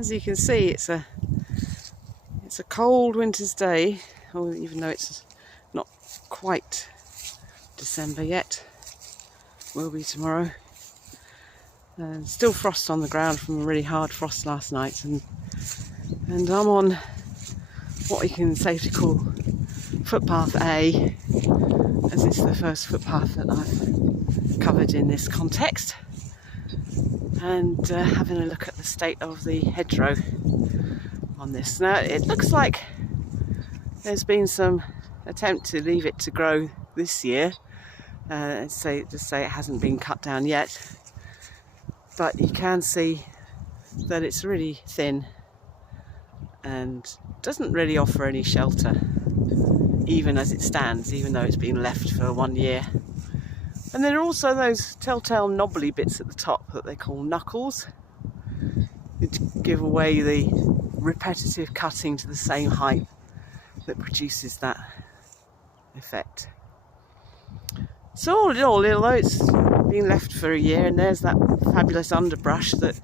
as you can see, it's a cold winter's day, even though it's not quite December yet. Will be tomorrow. Still frost on the ground from a really hard frost last night, and I'm on what we can safely call footpath A, as it's the first footpath that I've covered in this context, and having a look at the state of the hedgerow on this. Now it looks like there's been some attempt to leave it to grow this year, just say it hasn't been cut down yet, but you can see that it's really thin and doesn't really offer any shelter, even as it stands, even though it's been left for 1 year. And there are also those telltale knobbly bits at the top that they call knuckles, which give away the repetitive cutting to the same height that produces that effect. So all in all, although it's been left for a year, and there's that fabulous underbrush that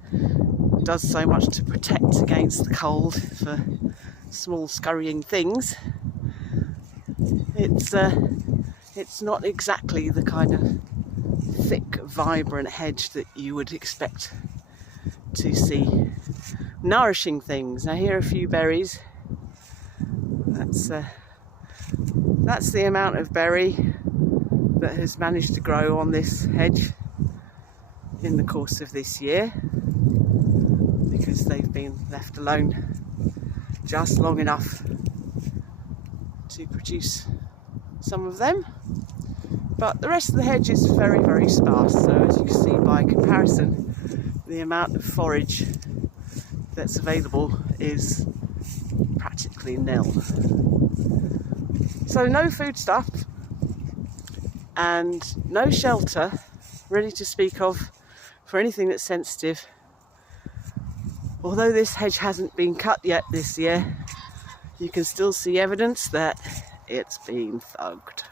does so much to protect against the cold for small scurrying things, it's not exactly the kind of thick, vibrant hedge that you would expect to see nourishing things. Now here are a few berries. That's the amount of berry that has managed to grow on this hedge in the course of this year, because they've been left alone just long enough to produce some of them. But the rest of the hedge is very, very sparse, so as you can see by comparison, the amount of forage that's available is practically nil. So no foodstuff and no shelter really to speak of for anything that's sensitive. Although this hedge hasn't been cut yet this year, you can still see evidence that it's been thugged.